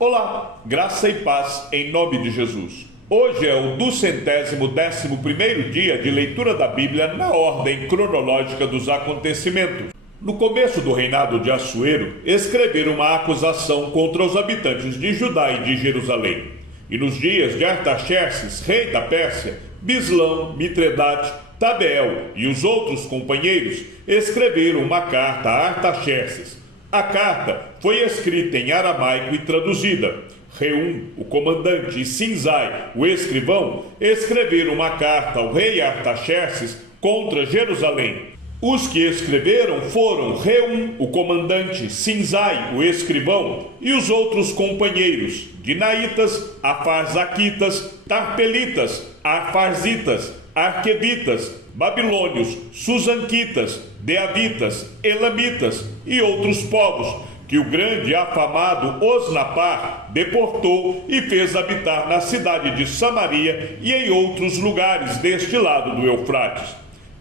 Olá, graça e paz em nome de Jesus. Hoje é o 211º dia de leitura da Bíblia na ordem cronológica dos acontecimentos. No começo do reinado de Assuero, escreveram uma acusação contra os habitantes de Judá e de Jerusalém. E nos dias de Artaxerxes, rei da Pérsia, Bislão, Mitredate, Tabeel e os outros companheiros escreveram uma carta a Artaxerxes. A carta foi escrita em aramaico e traduzida. Reum, o comandante, e Sinzai, o escrivão, escreveram uma carta ao rei Artaxerxes contra Jerusalém. Os que escreveram foram Reum, o comandante, Sinzai, o escrivão, e os outros companheiros, Dinaitas, Afarzaquitas, Tarpelitas, Afarzitas, Arquevitas, Babilônios, Susanquitas, Deavitas, Elamitas e outros povos, que o grande e afamado Osnapar deportou e fez habitar na cidade de Samaria e em outros lugares deste lado do Eufrates.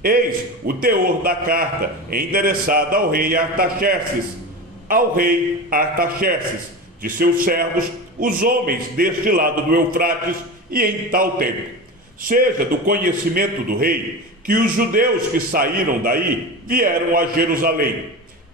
Eis o teor da carta, endereçada ao rei Artaxerxes. Ao rei Artaxerxes, de seus servos, os homens deste lado do Eufrates, e em tal tempo. Seja do conhecimento do rei que os judeus que saíram daí vieram a Jerusalém.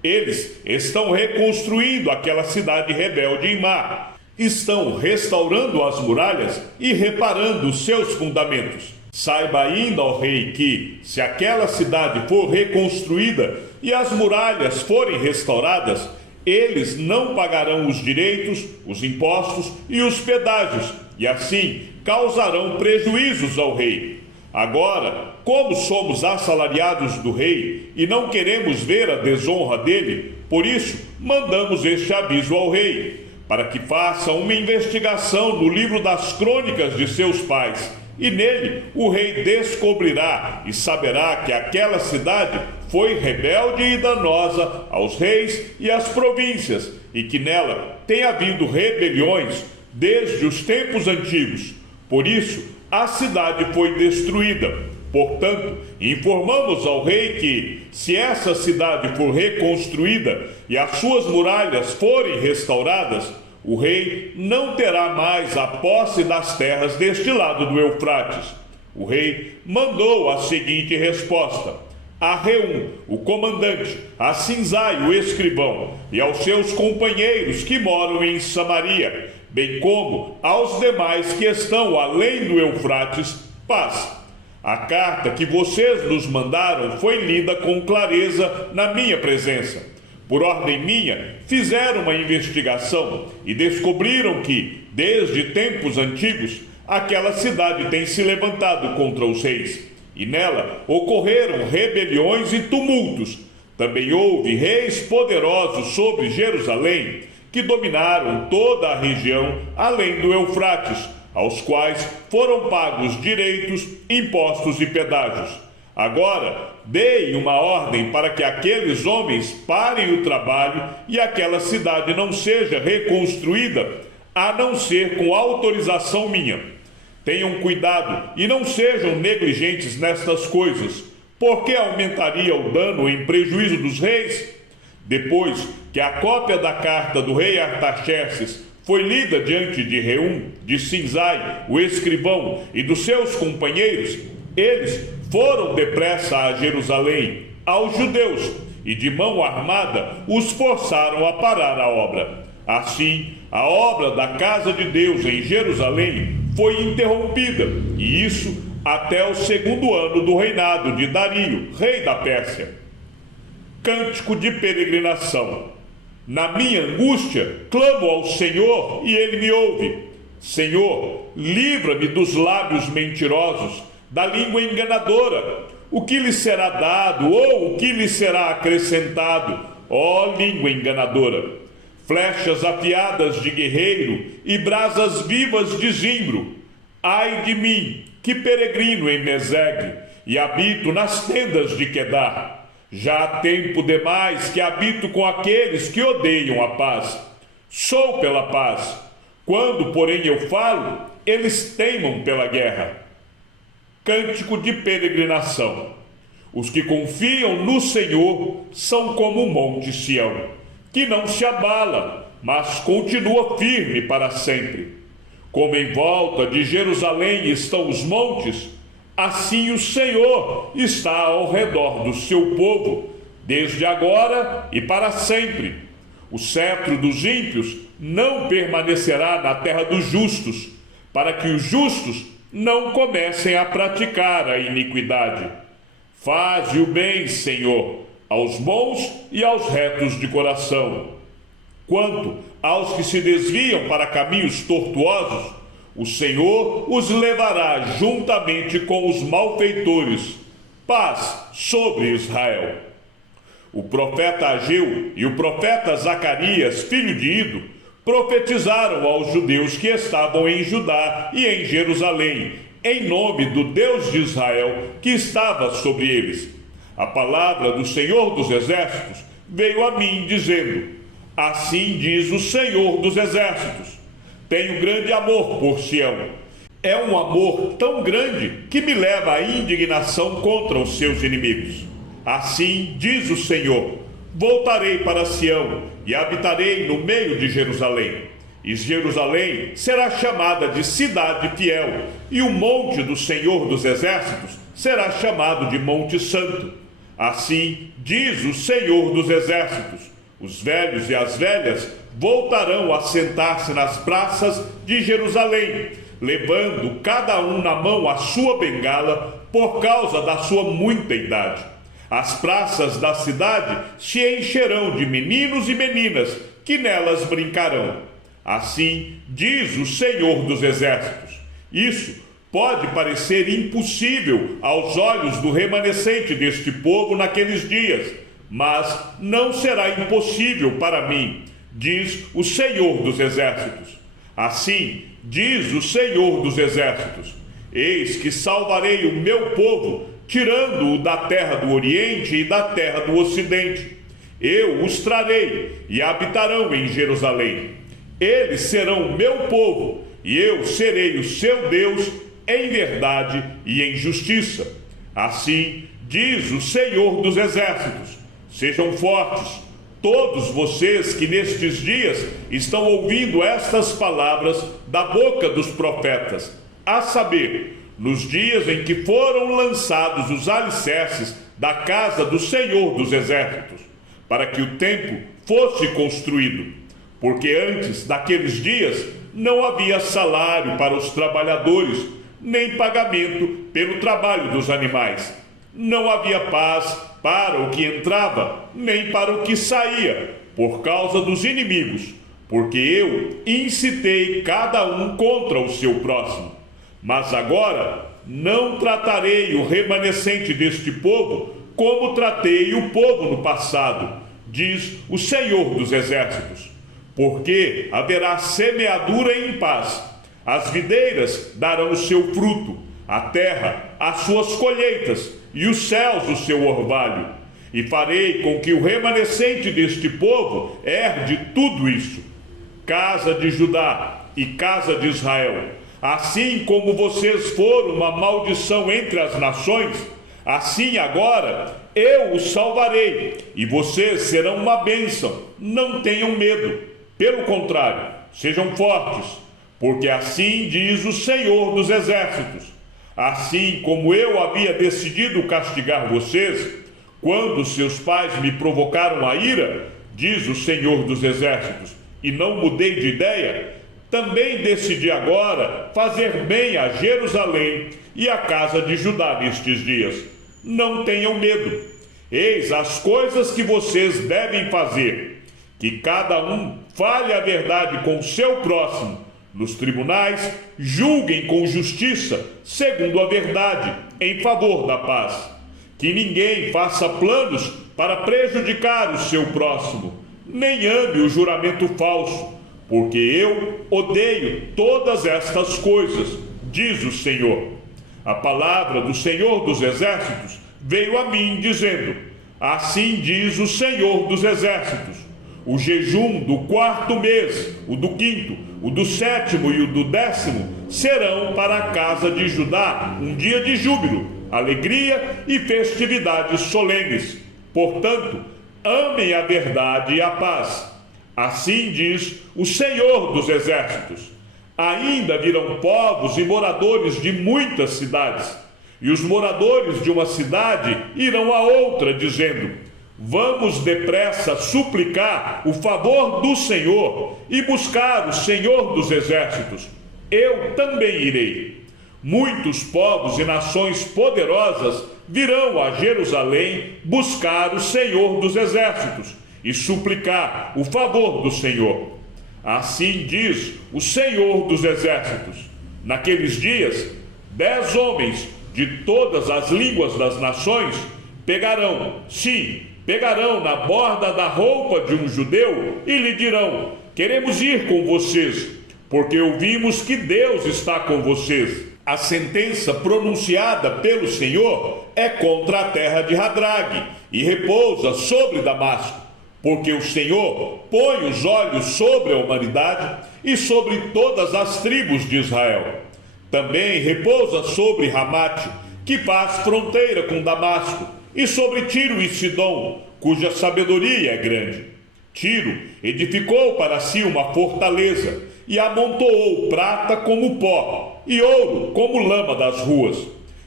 Eles estão reconstruindo aquela cidade rebelde em mar, estão restaurando as muralhas e reparando os seus fundamentos. Saiba ainda, ó rei, que, se aquela cidade for reconstruída e as muralhas forem restauradas, eles não pagarão os direitos, os impostos e os pedágios, e assim causarão prejuízos ao rei. Agora, como somos assalariados do rei e não queremos ver a desonra dele, por isso mandamos este aviso ao rei, para que faça uma investigação no livro das crônicas de seus pais, e nele o rei descobrirá e saberá que aquela cidade foi rebelde e danosa aos reis e às províncias, e que nela tem havido rebeliões desde os tempos antigos. Por isso, a cidade foi destruída. Portanto, informamos ao rei que, se essa cidade for reconstruída e as suas muralhas forem restauradas, o rei não terá mais a posse das terras deste lado do Eufrates. O rei mandou a seguinte resposta: a Reum, o comandante, a Sinzai, o escrivão, e aos seus companheiros que moram em Samaria, bem como aos demais que estão além do Eufrates, paz. A carta que vocês nos mandaram foi lida com clareza na minha presença. Por ordem minha, fizeram uma investigação e descobriram que, desde tempos antigos, aquela cidade tem se levantado contra os reis, e nela ocorreram rebeliões e tumultos. Também houve reis poderosos sobre Jerusalém, que dominaram toda a região além do Eufrates, aos quais foram pagos direitos, impostos e pedágios. Agora, deem uma ordem para que aqueles homens parem o trabalho e aquela cidade não seja reconstruída, a não ser com autorização minha. Tenham cuidado e não sejam negligentes nestas coisas, porque aumentaria o dano em prejuízo dos reis. Depois que a cópia da carta do rei Artaxerxes foi lida diante de Reum, de Sinzai, o escrivão, e dos seus companheiros, eles foram depressa a Jerusalém, aos judeus, e de mão armada os forçaram a parar a obra. Assim, a obra da casa de Deus em Jerusalém foi interrompida, e isso até o segundo ano do reinado de Dario, rei da Pérsia. Cântico de peregrinação. Na minha angústia, clamo ao Senhor e Ele me ouve. Senhor, livra-me dos lábios mentirosos, da língua enganadora. O que lhe será dado ou o que lhe será acrescentado, ó língua enganadora? Flechas afiadas de guerreiro e brasas vivas de zimbro. Ai de mim, que peregrino em Mesegue, e habito nas tendas de Quedar. Já há tempo demais que habito com aqueles que odeiam a paz. Sou pela paz. Quando, porém, eu falo, eles teimam pela guerra. Cântico de peregrinação. Os que confiam no Senhor são como o monte Sião, que não se abala, mas continua firme para sempre. Como em volta de Jerusalém estão os montes, assim o Senhor está ao redor do seu povo, desde agora e para sempre. O cetro dos ímpios não permanecerá na terra dos justos, para que os justos não comecem a praticar a iniquidade. Faze o bem, Senhor, aos bons e aos retos de coração. Quanto aos que se desviam para caminhos tortuosos, o Senhor os levará juntamente com os malfeitores. Paz sobre Israel. O profeta Ageu e o profeta Zacarias, filho de Ido, profetizaram aos judeus que estavam em Judá e em Jerusalém, em nome do Deus de Israel que estava sobre eles. A palavra do Senhor dos Exércitos veio a mim, dizendo: assim diz o Senhor dos Exércitos: tenho grande amor por Sião. É um amor tão grande que me leva à indignação contra os seus inimigos. Assim diz o Senhor: voltarei para Sião e habitarei no meio de Jerusalém. E Jerusalém será chamada de cidade fiel, e o monte do Senhor dos Exércitos será chamado de Monte Santo. Assim diz o Senhor dos Exércitos: os velhos e as velhas voltarão a sentar-se nas praças de Jerusalém, levando cada um na mão a sua bengala por causa da sua muita idade. As praças da cidade se encherão de meninos e meninas que nelas brincarão. Assim diz o Senhor dos Exércitos. Isso pode parecer impossível aos olhos do remanescente deste povo naqueles dias, mas não será impossível para mim, diz o Senhor dos Exércitos. Assim diz o Senhor dos Exércitos: eis que salvarei o meu povo, tirando-o da terra do Oriente e da terra do Ocidente. Eu os trarei e habitarão em Jerusalém. Eles serão o meu povo, e eu serei o seu Deus em verdade e em justiça. Assim diz o Senhor dos Exércitos: sejam fortes, todos vocês que nestes dias estão ouvindo estas palavras da boca dos profetas, a saber, nos dias em que foram lançados os alicerces da casa do Senhor dos Exércitos, para que o templo fosse construído. Porque antes daqueles dias não havia salário para os trabalhadores, nem pagamento pelo trabalho dos animais. Não havia paz para o que entrava, nem para o que saía, por causa dos inimigos, porque eu incitei cada um contra o seu próximo. Mas agora não tratarei o remanescente deste povo como tratei o povo no passado, diz o Senhor dos Exércitos. Porque haverá semeadura em paz, as videiras darão o seu fruto, a terra as suas colheitas, e os céus o seu orvalho. E farei com que o remanescente deste povo herde tudo isso. Casa de Judá e casa de Israel, assim como vocês foram uma maldição entre as nações, assim agora eu os salvarei, e vocês serão uma bênção. Não tenham medo. Pelo contrário, sejam fortes, porque assim diz o Senhor dos Exércitos: assim como eu havia decidido castigar vocês, quando seus pais me provocaram a ira, diz o Senhor dos Exércitos, e não mudei de ideia, também decidi agora fazer bem a Jerusalém e a casa de Judá nestes dias. Não tenham medo. Eis as coisas que vocês devem fazer: que cada um fale a verdade com o seu próximo. Nos tribunais, julguem com justiça, segundo a verdade, em favor da paz. Que ninguém faça planos para prejudicar o seu próximo, nem ame o juramento falso, porque eu odeio todas estas coisas, diz o Senhor. A palavra do Senhor dos Exércitos veio a mim, dizendo: assim diz o Senhor dos Exércitos: o jejum do 4º mês, o do 5º, o do 7º e o do 10º serão para a casa de Judá um dia de júbilo, alegria e festividades solenes. Portanto, amem a verdade e a paz. Assim diz o Senhor dos Exércitos: ainda virão povos e moradores de muitas cidades, e os moradores de uma cidade irão a outra, dizendo: vamos depressa suplicar o favor do Senhor e buscar o Senhor dos Exércitos. Eu também irei. Muitos povos e nações poderosas virão a Jerusalém buscar o Senhor dos Exércitos e suplicar o favor do Senhor. Assim diz o Senhor dos Exércitos: naqueles dias, 10 homens de todas as línguas das nações pegarão na borda da roupa de um judeu e lhe dirão: queremos ir com vocês, porque ouvimos que Deus está com vocês. A sentença pronunciada pelo Senhor é contra a terra de Hadrague e repousa sobre Damasco, porque o Senhor põe os olhos sobre a humanidade e sobre todas as tribos de Israel. Também repousa sobre Ramate, que faz fronteira com Damasco, e sobre Tiro e Sidom, cuja sabedoria é grande. Tiro edificou para si uma fortaleza e amontoou prata como pó e ouro como lama das ruas.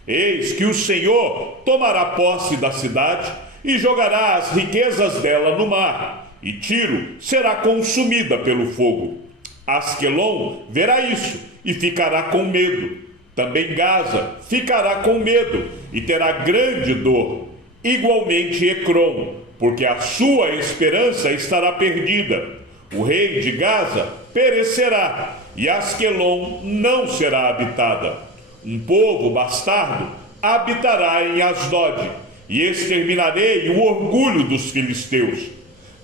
Eis que o Senhor tomará posse da cidade e jogará as riquezas dela no mar, e Tiro será consumida pelo fogo. Asquelon verá isso e ficará com medo. Também Gaza ficará com medo e terá grande dor. Igualmente Ecrom, porque a sua esperança estará perdida. O rei de Gaza perecerá, e Asquelon não será habitada. Um povo bastardo habitará em Asdod, e exterminarei o orgulho dos filisteus.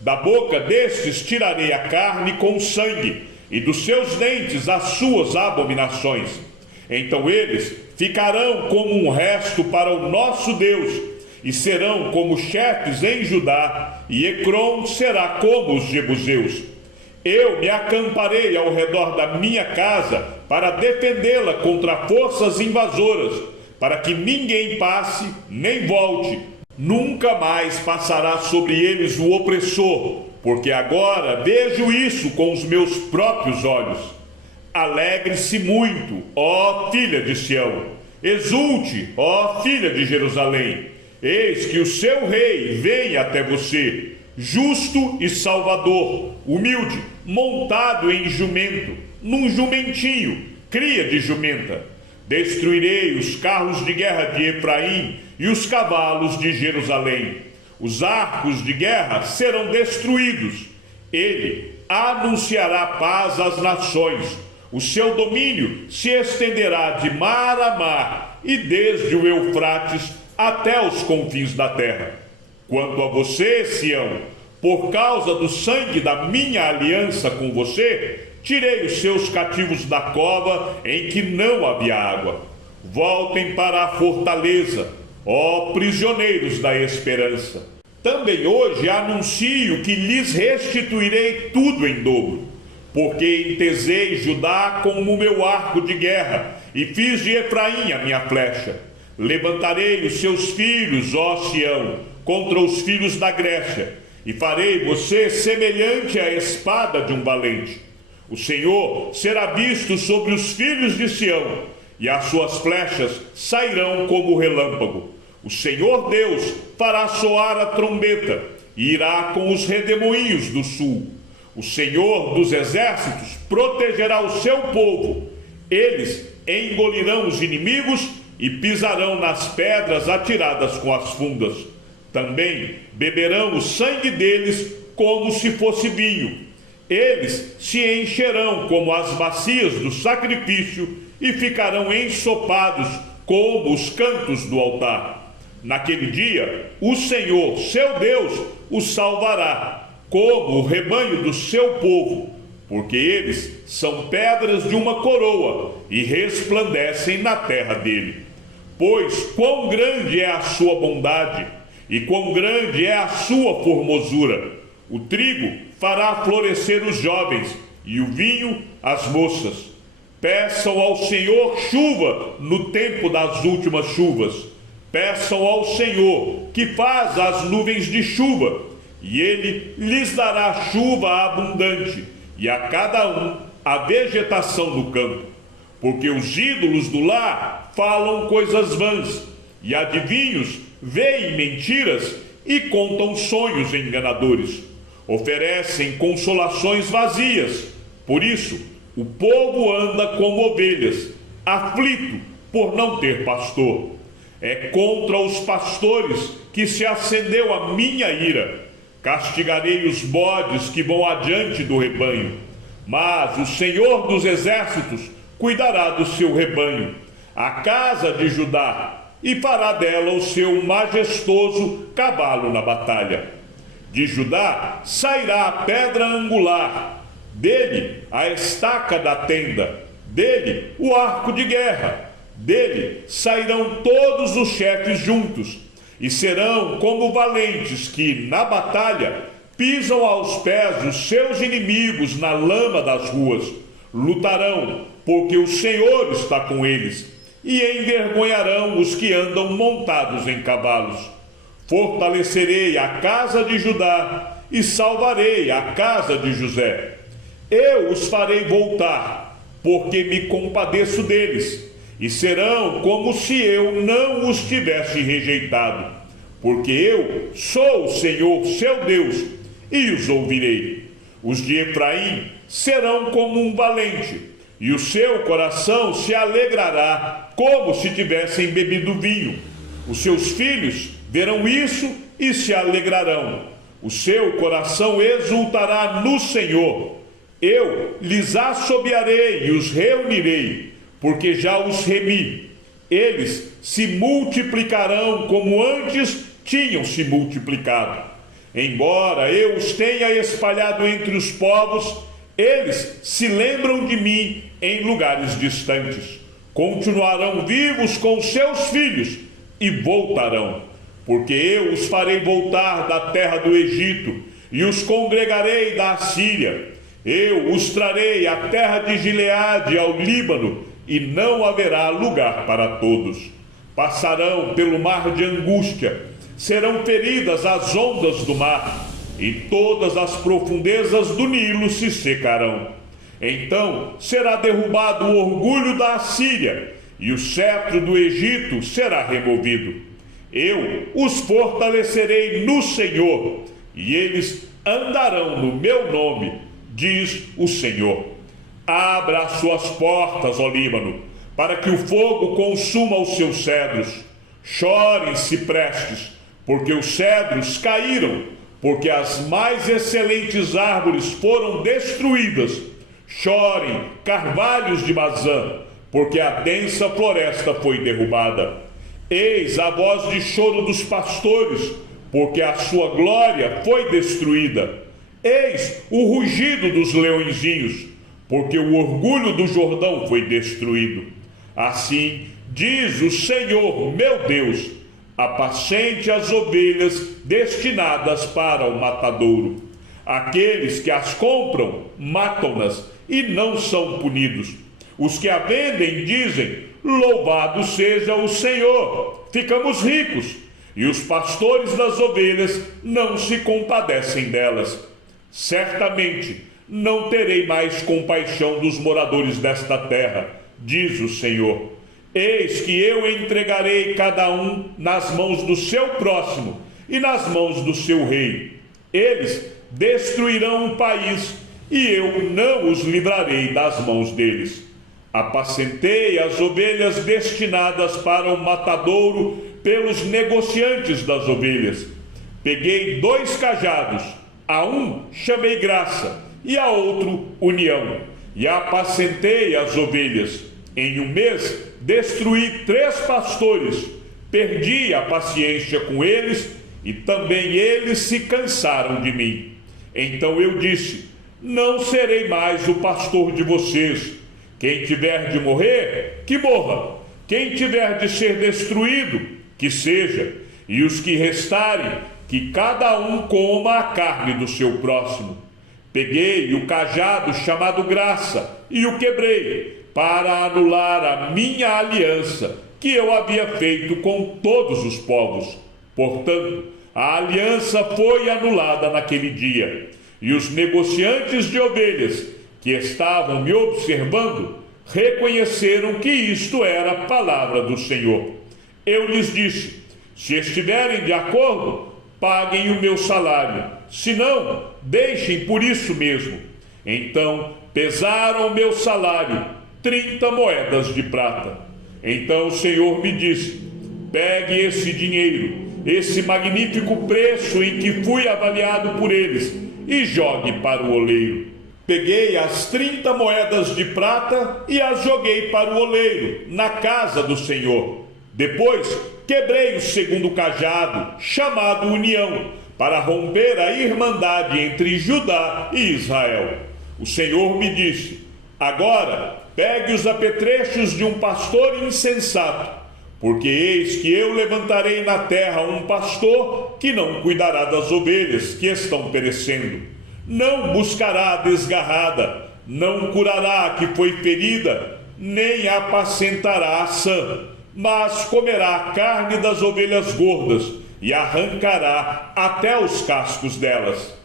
Da boca destes tirarei a carne com sangue, e dos seus dentes as suas abominações. Então eles ficarão como um resto para o nosso Deus, e serão como chefes em Judá, e Ecrom será como os jebuseus. Eu me acamparei ao redor da minha casa para defendê-la contra forças invasoras, para que ninguém passe nem volte. Nunca mais passará sobre eles o opressor, porque agora vejo isso com os meus próprios olhos. Alegre-se muito, ó filha de Sião, exulte, ó filha de Jerusalém. Eis que o seu rei vem até você, justo e salvador, humilde, montado em jumento, num jumentinho, cria de jumenta. Destruirei os carros de guerra de Efraim e os cavalos de Jerusalém. Os arcos de guerra serão destruídos. Ele anunciará paz às nações. O seu domínio se estenderá de mar a mar e desde o Eufrates até os confins da terra. Quanto a você, Sião, por causa do sangue da minha aliança com você, tirei os seus cativos da cova em que não havia água. Voltem para a fortaleza, ó prisioneiros da esperança. Também hoje anuncio que lhes restituirei tudo em dobro, porque entesei Judá como o meu arco de guerra e fiz de Efraim a minha flecha. Levantarei os seus filhos, ó Sião, contra os filhos da Grécia, e farei você semelhante à espada de um valente. O Senhor será visto sobre os filhos de Sião, e as suas flechas sairão como relâmpago. O Senhor Deus fará soar a trombeta, e irá com os redemoinhos do sul. O Senhor dos Exércitos protegerá o seu povo. Eles engolirão os inimigos e pisarão nas pedras atiradas com as fundas. Também beberão o sangue deles como se fosse vinho. Eles se encherão como as bacias do sacrifício e ficarão ensopados como os cantos do altar. Naquele dia, o Senhor, seu Deus, os salvará, como o rebanho do seu povo, porque eles são pedras de uma coroa e resplandecem na terra dele. Pois quão grande é a sua bondade, e quão grande é a sua formosura! O trigo fará florescer os jovens, e o vinho as moças. Peçam ao Senhor chuva no tempo das últimas chuvas. Peçam ao Senhor, que faz as nuvens de chuva, e ele lhes dará chuva abundante, e a cada um a vegetação do campo. Porque os ídolos do lar falam coisas vãs, e adivinhos veem mentiras e contam sonhos enganadores. Oferecem consolações vazias. Por isso, o povo anda como ovelhas, aflito por não ter pastor. É contra os pastores que se acendeu a minha ira. Castigarei os bodes que vão adiante do rebanho. Mas o Senhor dos exércitos cuidará do seu rebanho, a casa de Judá, e fará dela o seu majestoso cavalo na batalha. De Judá sairá a pedra angular, dele a estaca da tenda, dele o arco de guerra, dele sairão todos os chefes juntos, e serão como valentes que, na batalha, pisam aos pés os seus inimigos na lama das ruas. Lutarão, porque o Senhor está com eles, e envergonharão os que andam montados em cavalos. Fortalecerei a casa de Judá e salvarei a casa de José. Eu os farei voltar, porque me compadeço deles, e serão como se eu não os tivesse rejeitado, porque eu sou o Senhor seu Deus, e os ouvirei. Os de Efraim serão como um valente, e o seu coração se alegrará como se tivessem bebido vinho. Os seus filhos verão isso e se alegrarão. O seu coração exultará no Senhor. Eu lhes assobiarei e os reunirei, porque já os remi. Eles se multiplicarão como antes tinham se multiplicado. Embora eu os tenha espalhado entre os povos, eles se lembram de mim em lugares distantes. Continuarão vivos com seus filhos e voltarão, porque eu os farei voltar da terra do Egito e os congregarei da Assíria. Eu os trarei à terra de Gileade, ao Líbano, e não haverá lugar para todos. Passarão pelo mar de angústia, serão feridas as ondas do mar, e todas as profundezas do Nilo se secarão. Então será derrubado o orgulho da Assíria, e o cetro do Egito será removido. Eu os fortalecerei no Senhor, e eles andarão no meu nome, diz o Senhor. Abra as suas portas, ó Líbano, para que o fogo consuma os seus cedros. Chorem ciprestes, porque os cedros caíram, porque as mais excelentes árvores foram destruídas. Chorem, carvalhos de Bazã, porque a densa floresta foi derrubada. Eis a voz de choro dos pastores, porque a sua glória foi destruída. Eis o rugido dos leõezinhos, porque o orgulho do Jordão foi destruído. Assim diz o Senhor, meu Deus: apacente as ovelhas destinadas para o matadouro. Aqueles que as compram, matam-nas e não são punidos. Os que a vendem dizem: louvado seja o Senhor, ficamos ricos. E os pastores das ovelhas não se compadecem delas. Certamente não terei mais compaixão dos moradores desta terra, diz o Senhor. Eis que eu entregarei cada um nas mãos do seu próximo e nas mãos do seu rei. Eles destruirão o país, e eu não os livrarei das mãos deles. Apacentei as ovelhas destinadas para o matadouro pelos negociantes das ovelhas. Peguei 2 cajados, a um chamei graça, e a outro união, e apacentei as ovelhas. Em um mês destruí 3 pastores, perdi a paciência com eles, e também eles se cansaram de mim. Então eu disse: não serei mais o pastor de vocês. Quem tiver de morrer, que morra. Quem tiver de ser destruído, que seja. E os que restarem, que cada um coma a carne do seu próximo. Peguei o cajado chamado graça e o quebrei, para anular a minha aliança que eu havia feito com todos os povos. Portanto, A aliança foi anulada naquele dia, e os negociantes de ovelhas que estavam me observando reconheceram que isto era a palavra do Senhor. Eu lhes disse: se estiverem de acordo, paguem o meu salário, se não, deixem por isso mesmo. Então pesaram o meu salário, 30 moedas de prata. Então o Senhor me disse: pegue esse dinheiro, esse magnífico preço em que fui avaliado por eles, e jogue para o oleiro. Peguei as 30 moedas de prata e as joguei para o oleiro, na casa do Senhor. Depois quebrei o segundo cajado, chamado União, para romper a irmandade entre Judá e Israel. O Senhor me disse: agora pegue os apetrechos de um pastor insensato, porque eis que eu levantarei na terra um pastor que não cuidará das ovelhas que estão perecendo. Não buscará a desgarrada, não curará a que foi ferida, nem apacentará a sã, mas comerá a carne das ovelhas gordas e arrancará até os cascos delas.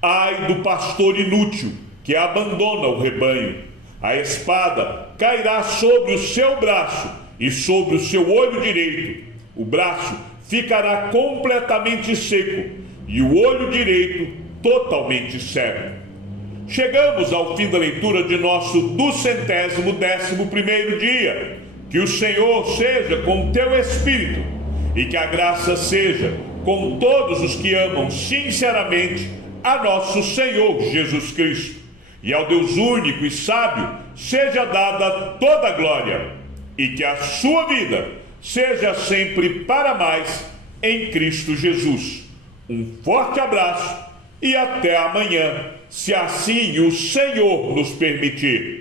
Ai do pastor inútil que abandona o rebanho. A espada cairá sobre o seu braço e sobre o seu olho direito. O braço ficará completamente seco e o olho direito totalmente cego. Chegamos ao fim da leitura de nosso 211º dia. Que o Senhor seja com teu espírito e que a graça seja com todos os que amam sinceramente a nosso Senhor Jesus Cristo. E ao Deus único e sábio seja dada toda a glória, e que a sua vida seja sempre para mais em Cristo Jesus. Um forte abraço e até amanhã, se assim o Senhor nos permitir.